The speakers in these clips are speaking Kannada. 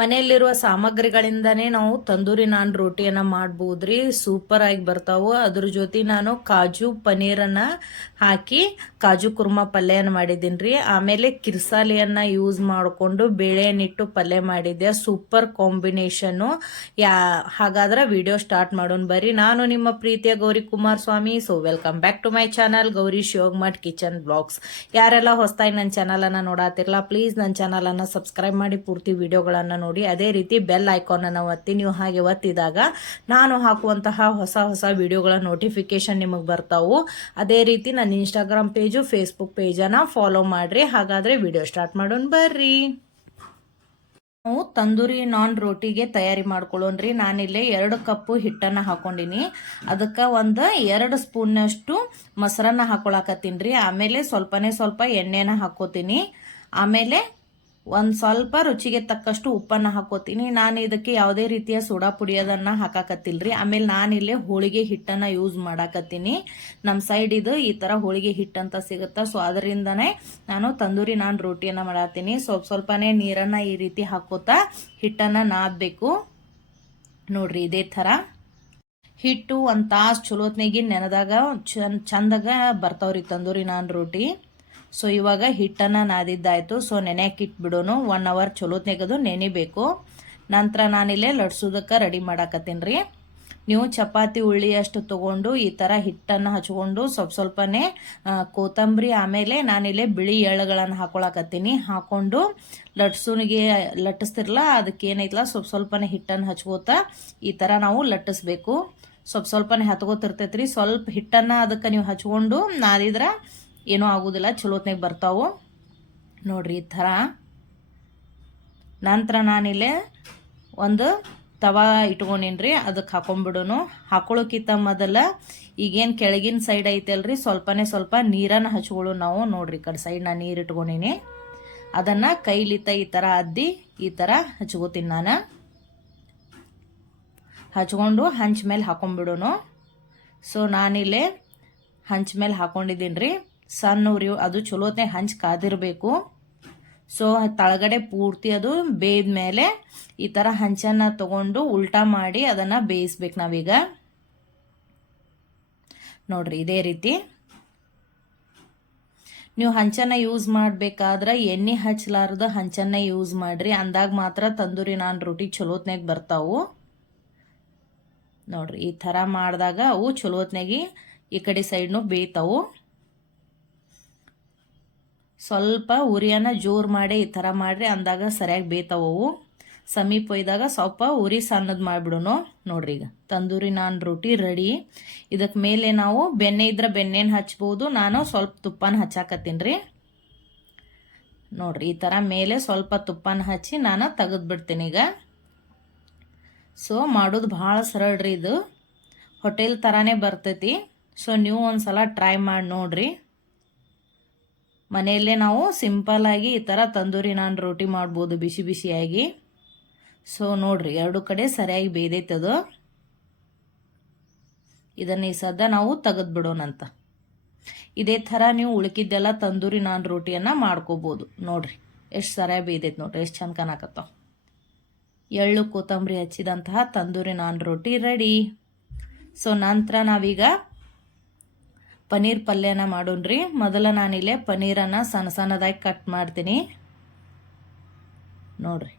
ಮನೆಯಲ್ಲಿರುವ ಸಾಮಗ್ರಿಗಳಿಂದನೇ ನಾವು ತಂದೂರಿ ನಾನ್ ರೋಟಿಯನ್ನ ಮಾಡ್ಬೋದ್ರಿ. ಸೂಪರ್ ಆಗಿ ಬರ್ತಾವು. ಅದ್ರ ಜೊತೆ ನಾನು ಕಾಜು ಪನ್ನೀರನ್ನ ಹಾಕಿ ಕಾಜು ಕುರ್ಮಾ ಪಲ್ಯನ ಮಾಡಿದ್ದೀನಿ. ಆಮೇಲೆ ಕಿರ್ಸಾಲಿಯನ್ನ ಯೂಸ್ ಮಾಡಿಕೊಂಡು ಬೇಳೆನಿಟ್ಟು ಪಲ್ಯ ಮಾಡಿದ್ದೆ. Super combination. ಹಾಗಾದ್ರೆ ವಿಡಿಯೋ ಸ್ಟಾರ್ಟ್ ಮಾಡೋಣ ಬರ್ರಿ. ನಾನು ನಿಮ್ಮ ಪ್ರೀತಿಯ Gowri Kumar Swamy. So welcome back to my channel Gowri Shivamath kitchen blogs. ಯಾರೆಲ್ಲ ಹೊಸದಾಗಿ ನನ್ನ ಚಾನಲ್ ಅನ್ನ ನೋಡಾತಿರಲ್ಲ, ಪ್ಲೀಸ್ ನನ್ನ ಚಾನಲ್ ಅನ್ನ ಸಬ್ಸ್ಕ್ರೈಬ್ ಮಾಡಿ ಪೂರ್ತಿ ವಿಡಿಯೋಗಳನ್ನ ನೋಡಿ. ಅದೇ ರೀತಿ ಬೆಲ್ ಐಕಾನ್ ಅನ್ನು ಒತ್ತಿ. ನೀವು ಹಾಗೆ ಒತ್ತಿದಾಗ ನಾನು ಹಾಕುವಂತಹ ಹೊಸ ಹೊಸ ವಿಡಿಯೋಗಳ ನೋಟಿಫಿಕೇಶನ್ ನಿಮಗೆ ಬರ್ತಾವು. ಅದೇ ರೀತಿ ನನ್ನ ಇನ್ಸ್ಟಾಗ್ರಾಮ್ ಪೇಜು ಫೇಸ್ಬುಕ್ ಪೇಜನ್ನು ಫಾಲೋ ಮಾಡ್ರಿ. ಹಾಗಾದ್ರೆ ವಿಡಿಯೋ ಸ್ಟಾರ್ಟ್ ಮಾಡೋಣ ಬರ್ರಿ. ನಾವು ತಂದೂರಿ ನಾನ್ ರೋಟಿಗೆ ತಯಾರಿ ಮಾಡ್ಕೊಳ್ಳೋಣ್ರಿ. ನಾನಿಲ್ಲೇ 2 ಕಪ್ ಹಿಟ್ಟನ್ನು ಹಾಕೊಂಡಿನಿ. ಅದಕ್ಕೆ 2 ಸ್ಪೂನ್ನಷ್ಟು ಮೊಸರನ್ನ ಹಾಕೊಳಕತ್ತೀನಿ. ಆಮೇಲೆ ಸ್ವಲ್ಪ ಎಣ್ಣೆನ ಹಾಕೋತೀನಿ. ಆಮೇಲೆ ಸ್ವಲ್ಪ ರುಚಿಗೆ ತಕ್ಕಷ್ಟು ಉಪ್ಪನ್ನು ಹಾಕೋತೀನಿ. ನಾನು ಇದಕ್ಕೆ ಯಾವುದೇ ರೀತಿಯ ಸೋಡಾ ಪುಡಿಯೋದನ್ನ ಹಾಕಾಕತ್ತಿಲ್ರಿ. ಆಮೇಲೆ ನಾನಿಲ್ಲೇ ಹೋಳಿಗೆ ಹಿಟ್ಟನ್ನು ಯೂಸ್ ಮಾಡಾಕತ್ತೀನಿ. ನಮ್ಮ ಸೈಡ್ ಇದು ಈ ಥರ ಹೋಳಿಗೆ ಹಿಟ್ಟಂತ ಸಿಗುತ್ತಾ. ಸೊ ಅದರಿಂದನೇ ನಾನು ತಂದೂರಿ ನಾನ್ ರೋಟಿಯನ್ನು ಮಾಡತ್ತೀನಿ. ಸ್ವಲ್ಪನೇ ನೀರನ್ನು ಈ ರೀತಿ ಹಾಕೋತಾ ಹಿಟ್ಟನ್ನು ನಾದಬೇಕು. ನೋಡ್ರಿ ಇದೇ ಥರ ಹಿಟ್ಟು 1 ತಾಸು ಚಲೋತ್ನಾಗಿ ನೆನೆದಾಗ ಚಂದಾಗ ಬರ್ತಾವ್ರಿ ತಂದೂರಿ ನಾನ್ ರೋಟಿ. ಸೊ ಇವಾಗ ಹಿಟ್ಟನ್ನು ನಾದಿದ್ದಾಯ್ತು. ಸೊ ನೆನೆಯಕ್ಕೆ ಇಟ್ಬಿಡೋನು. 1 ಅವರ್ ಚಲೋತ್ನಾಗದು ನೆನಿಬೇಕು. ನಂತರ ನಾನಿಲ್ಲೇ ಲಟ್ಸೋದಕ್ಕೆ ರೆಡಿ ಮಾಡಾಕತ್ತೀನಿ ರೀ. ನೀವು ಚಪಾತಿ ಉಳ್ಳಿ ಅಷ್ಟು ತೊಗೊಂಡು ಈ ಥರ ಹಿಟ್ಟನ್ನು ಹಚ್ಕೊಂಡು ಸ್ವಲ್ಪನೇ ಕೊತ್ತಂಬರಿ, ಆಮೇಲೆ ನಾನಿಲ್ಲೇ ಬಿಳಿ ಎಳ್ಳುಗಳನ್ನು ಹಾಕೊಳಕತ್ತೀನಿ. ಹಾಕೊಂಡು ಲಟ್ಟಿಸ್ತಿರಲ್ಲ, ಅದಕ್ಕೆ ಏನೈತಲ್ಲ ಸ್ವಲ್ಪನೇ ಹಿಟ್ಟನ್ನು ಹಚ್ಕೋತಾ ಈ ಥರ ನಾವು ಲಟ್ಟಿಸ್ಬೇಕು. ಸ್ವಲ್ಪನೇ ಹತ್ಕೋತಿರ್ತೈತ್ರಿ. ಸ್ವಲ್ಪ ಹಿಟ್ಟನ್ನು ಅದಕ್ಕೆ ನೀವು ಹಚ್ಕೊಂಡು ನಾದಿದ್ರೆ ಏನೂ ಆಗೋದಿಲ್ಲ, ಚಲೋತ್ನಾಗ ಬರ್ತಾವು. ನೋಡ್ರಿ ಈ ಥರ. ನಂತರ ನಾನಿಲ್ಲೇ ಒಂದು ತವಾ ಇಟ್ಕೊಂಡೀನಿ. ಅದಕ್ಕೆ ಹಾಕೊಂಡ್ಬಿಡೋನು. ಹಾಕೊಳ್ಳೋಕ್ಕಿಂತ ಮೊದಲ ಈಗೇನು ಕೆಳಗಿನ ಸೈಡ್ ಐತಲ್ರಿ, ಸ್ವಲ್ಪ ನೀರನ್ನು ಹಚ್ಕೊಳ್ಳು ನಾವು. ನೋಡ್ರಿ ಈ ಕಡೆ ಸೈಡ್ ನಾನು ನೀರು ಇಟ್ಕೊಂಡೀನಿ. ಅದನ್ನು ಕೈಲಿತ್ತ ಈ ಥರ ಅದ್ದಿ ಈ ಥರ ಹಚ್ಕೋತೀನಿ ನಾನು. ಹಚ್ಕೊಂಡು ಹಂಚ ಮೇಲೆ ಹಾಕೊಂಡ್ಬಿಡೋನು. ಸೊ ನಾನಿಲ್ಲೇ ಹಂಚ ಮೇಲೆ ಹಾಕೊಂಡಿದ್ದೀನಿ ರೀ. ಸಣ್ಣ ಉರಿ, ಅದು ಚಲೋತ್ನೇ ಹಂಚ್ ಕಾದಿರಬೇಕು. ಸೊ ತಳಗಡೆ ಪೂರ್ತಿ ಅದು ಬೇಯ್ದ ಮೇಲೆ ಈ ಥರ ಹಂಚನ್ನು ತಗೊಂಡು ಉಲ್ಟಾ ಮಾಡಿ ಅದನ್ನು ಬೇಯಿಸ್ಬೇಕು ನಾವೀಗ. ನೋಡ್ರಿ ಇದೇ ರೀತಿ. ನೀವು ಹಂಚನ್ನು ಯೂಸ್ ಮಾಡಬೇಕಾದ್ರೆ ಎಣ್ಣೆ ಹಚ್ಚಲಾರ್ದ ಹಂಚನ್ನು ಯೂಸ್ ಮಾಡ್ರಿ. ಅಂದಾಗ ಮಾತ್ರ ತಂದೂರಿ ನಾನ್ ರೋಟಿ ಚಲೋತ್ನಾಗ ಬರ್ತಾವು. ನೋಡ್ರಿ ಈ ಥರ ಮಾಡಿದಾಗ ಅವು ಚಲೋತ್ನಾಗಿ ಈ ಕಡೆ ಸೈಡ್ನು ಬೇಯ್ತಾವು. ಸ್ವಲ್ಪ ಉರಿಯನ್ನು ಜೋರು ಮಾಡಿ ಈ ಥರ ಮಾಡ್ರಿ. ಅಂದಾಗ ಸರಿಯಾಗಿ ಬೇಯ್ತಾವು. ಸಮೀಪ ಒಯ್ದಾಗ ಸ್ವಲ್ಪ ಉರಿ ಸಣ್ಣದು ಮಾಡಿಬಿಡೋನು. ನೋಡ್ರಿ ಈಗ ತಂದೂರಿ ನಾನ್ ರೋಟಿ ರೆಡಿ. ಇದಕ್ಕೆ ಮೇಲೆ ನಾವು ಬೆಣ್ಣೆ ಇದ್ರೆ ಬೆಣ್ಣೆನ ಹಚ್ಬೋದು. ನಾನು ಸ್ವಲ್ಪ ತುಪ್ಪನ ಹಚ್ಚಾಕತ್ತೀನಿ ರೀ. ನೋಡ್ರಿ ಈ ಥರ ಮೇಲೆ ಸ್ವಲ್ಪ ತುಪ್ಪನ ಹಚ್ಚಿ ನಾನು ತೆಗೆದ್ಬಿಡ್ತೀನಿ ಈಗ. ಸೊ ಮಾಡೋದು ಭಾಳ ಸರಳ ರೀ. ಇದು ಹೋಟೆಲ್ ಥರನೇ ಬರ್ತೈತಿ. ಸೊ ನೀವು ಒಂದ್ಸಲ ಟ್ರೈ ಮಾಡಿ ನೋಡ್ರಿ. ಮನೆಯಲ್ಲೇ ನಾವು ಸಿಂಪಲ್ಲಾಗಿ ಈ ಥರ ತಂದೂರಿ ನಾನ್ ರೋಟಿ ಮಾಡ್ಬೋದು ಬಿಸಿ ಬಿಸಿಯಾಗಿ. ಸೊ ನೋಡ್ರಿ 2 ಕಡೆ ಸರಿಯಾಗಿ ಬೇಯ್ದೈತದು. ಇದನ್ನು ಈ ಸದ್ದ ನಾವು ತೆಗೆದ್ಬಿಡೋಣಂತ. ಇದೇ ಥರ ನೀವು ಉಳ್ಕಿದ್ದೆಲ್ಲ ತಂದೂರಿ ನಾನ್ ರೋಟಿಯನ್ನು ಮಾಡ್ಕೋಬೋದು. ನೋಡ್ರಿ ಎಷ್ಟು ಸರಿಯಾಗಿ ಬೇಯ್ದೈತೆ. ನೋಡ್ರಿ ಎಷ್ಟು ಚಂದ ಕಾಣಕತ್ತಾವ. ಎಳ್ಳು ಕೊತ್ತಂಬರಿ ಹಚ್ಚಿದಂತಹ ತಂದೂರಿ ನಾನ್ ರೋಟಿ ರೆಡಿ. ಸೊ ನಂತರ ನಾವೀಗ ಪನ್ನೀರ್ ಪಲ್ಯನ ಮಾಡೋಣ್ರಿ. ಮೊದಲ ನಾನಿಲ್ಲೇ ಪನ್ನೀರನ್ನು ಸಣ್ಣದಾಗಿ ಕಟ್ ಮಾಡ್ತೀನಿ. ನೋಡ್ರಿ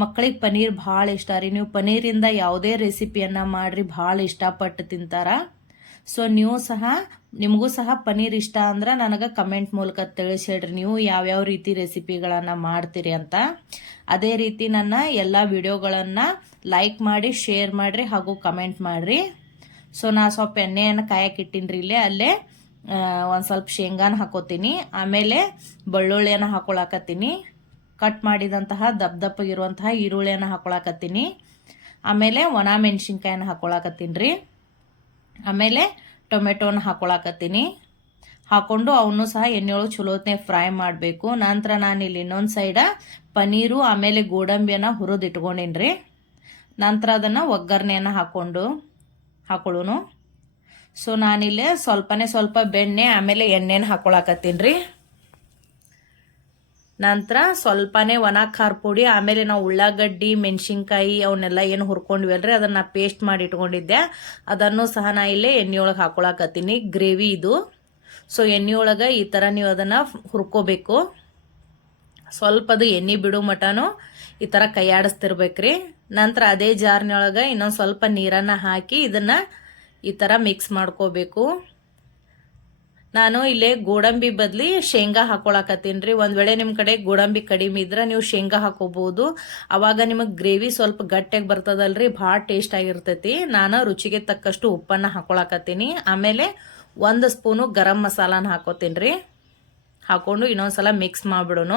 ಮಕ್ಕಳಿಗೆ ಪನ್ನೀರ್ ಭಾಳ ಇಷ್ಟ ರೀ. ನೀವು ಪನ್ನೀರಿಂದ ಯಾವುದೇ ರೆಸಿಪಿಯನ್ನು ಮಾಡಿರಿ ಭಾಳ ಇಷ್ಟಪಟ್ಟು ತಿಂತಾರ. ಸೊ ನೀವು ಸಹ, ನಿಮಗೂ ಸಹ ಪನ್ನೀರ್ ಇಷ್ಟ ಅಂದ್ರೆ ನನಗೆ ಕಮೆಂಟ್ ಮೂಲಕ ತಿಳಿಸಿ ಹೇಳ್ರಿ ನೀವು ಯಾವ್ಯಾವ ರೀತಿ ರೆಸಿಪಿಗಳನ್ನು ಮಾಡ್ತೀರಿ ಅಂತ. ಅದೇ ರೀತಿ ನನ್ನ ಎಲ್ಲ ವಿಡಿಯೋಗಳನ್ನು ಲೈಕ್ ಮಾಡಿ, ಶೇರ್ ಮಾಡಿರಿ ಹಾಗೂ ಕಮೆಂಟ್ ಮಾಡಿರಿ. ಸೊ ನಾ ಸ್ವಲ್ಪ ಎಣ್ಣೆಯನ್ನು ಕಾಯಕ್ಕೆ ಇಟ್ಟಿನ್ರಿ. ಅಲ್ಲೇ ಒಂದು ಸ್ವಲ್ಪ ಶೇಂಗಾನ ಹಾಕೋತೀನಿ. ಆಮೇಲೆ ಬೆಳ್ಳುಳ್ಳಿಯನ್ನು ಹಾಕೊಳಕತ್ತೀನಿ. ಕಟ್ ಮಾಡಿದಂತಹ ದಪ್ಪಗಿರುವಂತಹ ಈರುಳ್ಳಿಯನ್ನು ಹಾಕೊಳಕತ್ತೀನಿ. ಆಮೇಲೆ ಒಣ ಮೆಣಸಿನ್ಕಾಯನ್ನು ಹಾಕೊಳಕತ್ತೀನಿ ರೀ. ಆಮೇಲೆ ಟೊಮೆಟೊನ ಹಾಕೊಳಕತ್ತೀನಿ. ಹಾಕೊಂಡು ಅವನು ಸಹ ಎಣ್ಣೆಯೊಳಗೆ ಚಲೋತ್ನೇ ಫ್ರೈ ಮಾಡಬೇಕು. ನಂತರ ನಾನಿಲ್ಲಿ ಇನ್ನೊಂದು ಸೈಡ ಪನ್ನೀರು ಆಮೇಲೆ ಗೋಡಂಬಿಯನ್ನು ಹುರಿದು ಇಟ್ಕೊಂಡೀನಿ ರೀ. ನಂತರ ಅದನ್ನು ಒಗ್ಗರಣೆಯನ್ನು ಹಾಕೊಳ್ಳೋನು. ಸೊ ನಾನಿಲ್ಲೇ ಸ್ವಲ್ಪ ಬೆಣ್ಣೆ ಆಮೇಲೆ ಎಣ್ಣೆನ ಹಾಕೊಳಕತ್ತೀನಿ ರೀ. ನಂತರ ಸ್ವಲ್ಪನೇ ಒಣ ಖಾರ ಪುಡಿ, ಆಮೇಲೆ ನಾವು ಉಳ್ಳಾಗಡ್ಡಿ ಮೆಣಸಿನ್ಕಾಯಿ ಅವನ್ನೆಲ್ಲ ಏನು ಹುರ್ಕೊಂಡ್ವಲ್ರಿ ಅದನ್ನು ಪೇಸ್ಟ್ ಮಾಡಿ ಇಟ್ಕೊಂಡಿದ್ದೆ, ಅದನ್ನು ಸಹ ನಾ ಇಲ್ಲೇ ಎಣ್ಣೆಯೊಳಗೆ ಹಾಕೊಳಕತ್ತೀನಿ. ಗ್ರೇವಿ ಇದು. ಸೊ ಎಣ್ಣೆಯೊಳಗೆ ಈ ಥರ ನೀವು ಅದನ್ನು ಹುರ್ಕೋಬೇಕು. ಸ್ವಲ್ಪ ಅದು ಎಣ್ಣೆ ಬಿಡು ಮಟನು ಈ ಥರ ಕೈಯಾಡಿಸ್ತಿರ್ಬೇಕ್ರಿ. ನಂತರ ಅದೇ ಜಾರ್ನೊಳಗೆ ಇನ್ನೊಂದು ಸ್ವಲ್ಪ ನೀರನ್ನು ಹಾಕಿ ಇದನ್ನು ಈ ಥರ ಮಿಕ್ಸ್ ಮಾಡ್ಕೋಬೇಕು. ನಾನು ಇಲ್ಲೇ ಗೋಡಂಬಿ ಬದಲಿ ಶೇಂಗಾ ಹಾಕೊಳಕತ್ತೀನಿ ರೀ. ಒಂದು ವೇಳೆ ನಿಮ್ಮ ಕಡೆ ಗೋಡಂಬಿ ಕಡಿಮೆ ಇದ್ರೆ ನೀವು ಶೇಂಗಾ ಹಾಕೋಬಹುದು. ಅವಾಗ ನಿಮಗೆ ಗ್ರೇವಿ ಸ್ವಲ್ಪ ಗಟ್ಟಿಯಾಗಿ ಬರ್ತದಲ್ರಿ, ಭಾಳ ಟೇಸ್ಟ್ ಆಗಿರ್ತೈತಿ. ನಾನು ರುಚಿಗೆ ತಕ್ಕಷ್ಟು ಉಪ್ಪನ್ನು ಹಾಕೊಳಕತ್ತೀನಿ. ಆಮೇಲೆ 1 ಸ್ಪೂನು ಗರಂ ಮಸಾಲಾನ ಹಾಕೋತೀನಿ ರೀ. ಹಾಕೊಂಡು ಇನ್ನೊಂದ್ಸಲ ಮಿಕ್ಸ್ ಮಾಡಿಬಿಡೋಣ.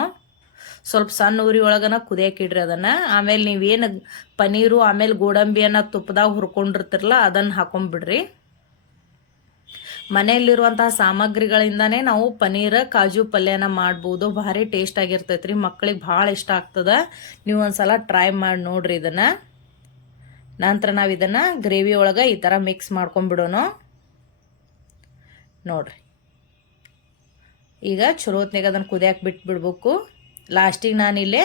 ಸ್ವಲ್ಪ ಸಣ್ಣ ಉರಿ ಒಳಗನ ಕುದಿಯಕ್ಕೆ ಅದನ್ನು. ಆಮೇಲೆ ನೀವೇನು ಪನೀರು ಆಮೇಲೆ ಗೋಡಂಬಿಯನ್ನು ತುಪ್ಪದಾಗ ಹುರ್ಕೊಂಡಿರ್ತಿರಲ್ಲ ಅದನ್ನು ಹಾಕೊಂಡ್ಬಿಡ್ರಿ. ಮನೆಯಲ್ಲಿರುವಂತಹ ಸಾಮಗ್ರಿಗಳಿಂದಾನೇ ನಾವು ಪನೀರ್ ಕಾಜು ಪಲ್ಯನ ಮಾಡ್ಬೋದು. ಭಾರಿ ಟೇಸ್ಟ್ ಆಗಿರ್ತೈತ್ರಿ, ಮಕ್ಕಳಿಗೆ ಭಾಳ ಇಷ್ಟ ಆಗ್ತದೆ. ನೀವು ಒಂದ್ಸಲ ಟ್ರೈ ಮಾಡಿ ನೋಡ್ರಿ ಇದನ್ನ. ನಂತರ ನಾವು ಇದನ್ನ ಗ್ರೇವಿ ಒಳಗೆ ಈ ಥರ ಮಿಕ್ಸ್ ಮಾಡ್ಕೊಂಡ್ಬಿಡೋಣ. ನೋಡ್ರಿ ಈಗ ಚಲೋ ಹೊತ್ನಾಗ ಅದನ್ನು ಕುದಿಯಕ್ಕೆ ಬಿಟ್ಬಿಡ್ಬೇಕು. ಲಾಸ್ಟಿಗೆ ನಾನಿಲ್ಲೇ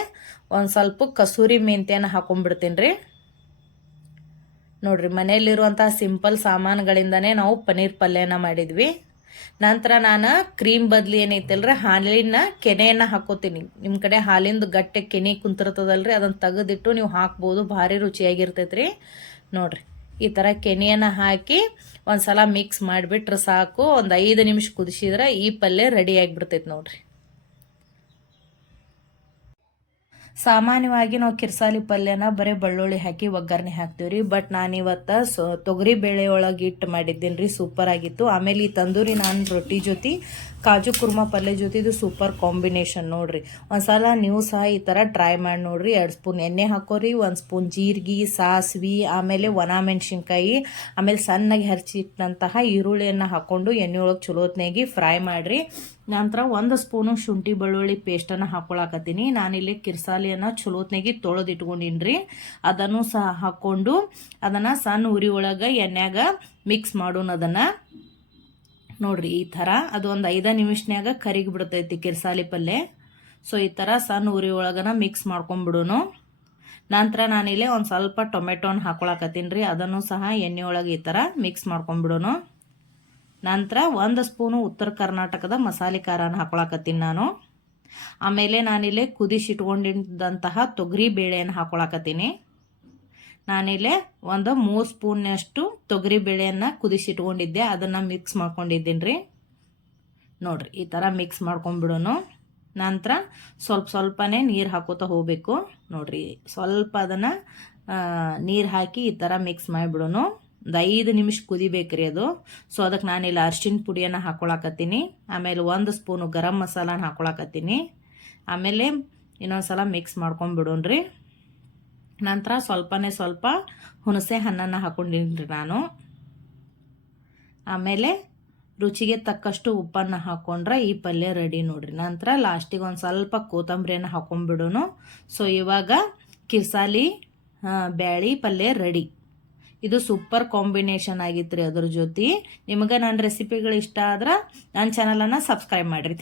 ಒಂದು ಸ್ವಲ್ಪ ಕಸೂರಿ ಮೆಂತ್ಯನ ಹಾಕೊಂಡ್ಬಿಡ್ತೀನಿ ರೀ. ನೋಡ್ರಿ ಮನೆಯಲ್ಲಿರುವಂತಹ ಸಿಂಪಲ್ ಸಾಮಾನುಗಳಿಂದನೇ ನಾವು ಪನ್ನೀರ್ ಪಲ್ಯನ ಮಾಡಿದ್ವಿ. ನಂತರ ನಾನು ಕ್ರೀಮ್ ಬದಲಿ ಏನೈತಲ್ರಿ ಹಾಲಿನ ಕೆನೆಯನ್ನು ಹಾಕೋತೀನಿ. ನಿಮ್ಮ ಕಡೆ ಹಾಲಿಂದು ಗಟ್ಟೆ ಕೆನೆ ಕುಂತಿರ್ತದಲ್ರಿ ಅದನ್ನು ತೆಗೆದಿಟ್ಟು ನೀವು ಹಾಕ್ಬೋದು, ಭಾರಿ ರುಚಿಯಾಗಿರ್ತೈತ್ರಿ. ನೋಡ್ರಿ ಈ ಥರ ಕೆನೆಯನ್ನು ಹಾಕಿ ಒಂದ್ಸಲ ಮಿಕ್ಸ್ ಮಾಡಿಬಿಟ್ರೆ ಸಾಕು. ಒಂದು 5 ನಿಮಿಷ ಕುದಿಸಿದ್ರೆ ಈ ಪಲ್ಯ ರೆಡಿ ಆಗಿಬಿಡ್ತೈತಿ ನೋಡ್ರಿ. ಸಾಮಾನ್ಯವಾಗಿ ನಾವು ಕಿರ್ಸಾಲಿ ಪಲ್ಯನ ಬರೀ ಬೆಳ್ಳುಳ್ಳಿ ಹಾಕಿ ಒಗ್ಗರಣೆ ಹಾಕ್ತೀವ್ರಿ. ಬಟ್ ನಾನಿವತ್ತು ತೊಗರಿ ಬೇಳೆ ಒಳಗೆ ಇಟ್ಟು ಮಾಡಿದ್ದೀನಿ ರೀ, ಸೂಪರ್ ಆಗಿತ್ತು. ಆಮೇಲೆ ಈ ತಂದೂರಿ ನಾನ್ ರೊಟ್ಟಿ ಜೊತೆ ಕಾಜು ಕುರ್ಮಾ ಪಲ್ಯ ಜೊತೆ ಇದು ಸೂಪರ್ ಕಾಂಬಿನೇಷನ್ ನೋಡ್ರಿ. ಒಂದ್ಸಲ ನೀವು ಸಹ ಈ ಥರ ಟ್ರೈ ಮಾಡಿ ನೋಡ್ರಿ. 2 ಸ್ಪೂನ್ ಎಣ್ಣೆ ಹಾಕೋರಿ, 1 ಸ್ಪೂನ್ ಜೀರಿಗೆ, ಸಾಸಿವೆ, ಆಮೇಲೆ ಒಣ ಮೆಣಸಿನ್ಕಾಯಿ, ಆಮೇಲೆ ಸಣ್ಣಗೆ ಹರಿಚಿಟ್ಟಂತಹ ಈರುಳ್ಳಿಯನ್ನು ಹಾಕೊಂಡು ಎಣ್ಣೆ ಒಳಗೆ ಚಲೋತ್ನಾಗಿ ಫ್ರೈ ಮಾಡಿರಿ. ನಂತರ 1 ಸ್ಪೂನು ಶುಂಠಿ ಬೆಳ್ಳುಳ್ಳಿ ಪೇಸ್ಟನ್ನು ಹಾಕೊಳಕತ್ತೀನಿ. ನಾನಿಲ್ಲಿ ಕಿರ್ಸಾಲಿಯನ್ನು ಚಲೋತ್ನಾಗಿ ತೊಳೆದು ಇಟ್ಕೊಂಡಿನ್ರಿ. ಅದನ್ನು ಸಹ ಹಾಕ್ಕೊಂಡು ಅದನ್ನು ಸಣ್ಣ ಉರಿ ಒಳಗೆ ಎಣ್ಣೆಯಾಗ ಮಿಕ್ಸ್ ಮಾಡೋಣ. ಅದನ್ನು ನೋಡ್ರಿ ಈ ಥರ ಅದು ಒಂದು 5 ನಿಮಿಷನ್ಯಾಗ ಕರಿಗಿ ಬಿಡ್ತೈತಿ ಕಿರ್ಸಾಲಿ ಪಲ್ಯ. ಸೊ ಈ ಥರ ಸಣ್ಣ ಉರಿ ಒಳಗನ ಮಿಕ್ಸ್ ಮಾಡ್ಕೊಂಡ್ಬಿಡೋನು. ನಂತರ ನಾನಿಲ್ಲಿ ಒಂದು ಸ್ವಲ್ಪ ಟೊಮೆಟೊನ ಹಾಕೊಳಕತ್ತೀನಿ ರೀ. ಅದನ್ನು ಸಹ ಎಣ್ಣೆ ಒಳಗೆ ಈ ಥರ ಮಿಕ್ಸ್ ಮಾಡ್ಕೊಂಡ್ಬಿಡೋನು. ನಂತರ 1 ಸ್ಪೂನು ಉತ್ತರ ಕರ್ನಾಟಕದ ಮಸಾಲೆ ಖಾರನ ಹಾಕೊಳಕತ್ತೀನಿ ನಾನು. ಆಮೇಲೆ ನಾನಿಲ್ಲಿ ಕುದಿಸಿಟ್ಕೊಂಡಿದ್ದಂತಹ ತೊಗರಿ ಬೇಳೆಯನ್ನು ಹಾಕೊಳಕತ್ತೀನಿ. ನಾನಿಲ್ಲಿ ಒಂದು 3 ಸ್ಪೂನ್ನಷ್ಟು ತೊಗರಿ ಬೇಳೆಯನ್ನು ಕುದಿಸಿಟ್ಕೊಂಡಿದ್ದೆ, ಅದನ್ನು ಮಿಕ್ಸ್ ಮಾಡ್ಕೊಂಡಿದ್ದೀನಿ ರೀ. ನೋಡ್ರಿ ಈ ಥರ ಮಿಕ್ಸ್ ಮಾಡ್ಕೊಂಡ್ಬಿಡೋನು. ನಂತರ ಸ್ವಲ್ಪನೇ ನೀರು ಹಾಕೋತಾ ಹೋಗಬೇಕು. ನೋಡ್ರಿ ಸ್ವಲ್ಪ ಅದನ್ನು ನೀರು ಹಾಕಿ ಈ ಥರ ಮಿಕ್ಸ್ ಮಾಡಿಬಿಡೋನು. ಒಂದು 5 ನಿಮಿಷ ಕುದಿಬೇಕ್ರಿ ಅದು. ಸೊ ಅದಕ್ಕೆ ನಾನಿಲ್ಲಿ ಅರಿಶಿನ ಪುಡಿಯನ್ನು ಹಾಕೊಳಕತ್ತೀನಿ. ಆಮೇಲೆ 1 ಸ್ಪೂನು ಗರಂ ಮಸಾಲಾನ ಹಾಕೊಳಕತ್ತೀನಿ. ಆಮೇಲೆ ಇನ್ನೊಂದ್ಸಲ ಮಿಕ್ಸ್ ಮಾಡ್ಕೊಂಡ್ಬಿಡೋಣ್ರಿ. ನಂತರ ಸ್ವಲ್ಪ ಹುಣಸೆ ಹಣ್ಣನ್ನು ಹಾಕೊಂಡಿನಿ ನಾನು. ಆಮೇಲೆ ರುಚಿಗೆ ತಕ್ಕಷ್ಟು ಉಪ್ಪನ್ನು ಹಾಕೊಂಡ್ರೆ ಈ ಪಲ್ಯ ರೆಡಿ ನೋಡ್ರಿ. ನಂತರ ಲಾಸ್ಟಿಗೆ ಒಂದು ಸ್ವಲ್ಪ ಕೊತ್ತಂಬರಿಯನ್ನು ಹಾಕೊಂಡ್ಬಿಡೋನು. ಸೊ ಇವಾಗ ಕಿರ್ಸಾಲಿ ಬ್ಯಾಳಿ ಪಲ್ಯ ರೆಡಿ. ಇದು ಸೂಪರ್ ಕಾಂಬಿನೇಷನ್ ಆಗಿತ್ತು ರೀ ಅದ್ರ ಜೊತೆ. ನಿಮಗೆ ನನ್ನ ರೆಸಿಪಿಗಳು ಇಷ್ಟ ಆದ್ರೆ ನನ್ನ ಚಾನಲನ್ನು ಸಬ್ಸ್ಕ್ರೈಬ್ ಮಾಡಿರಿ.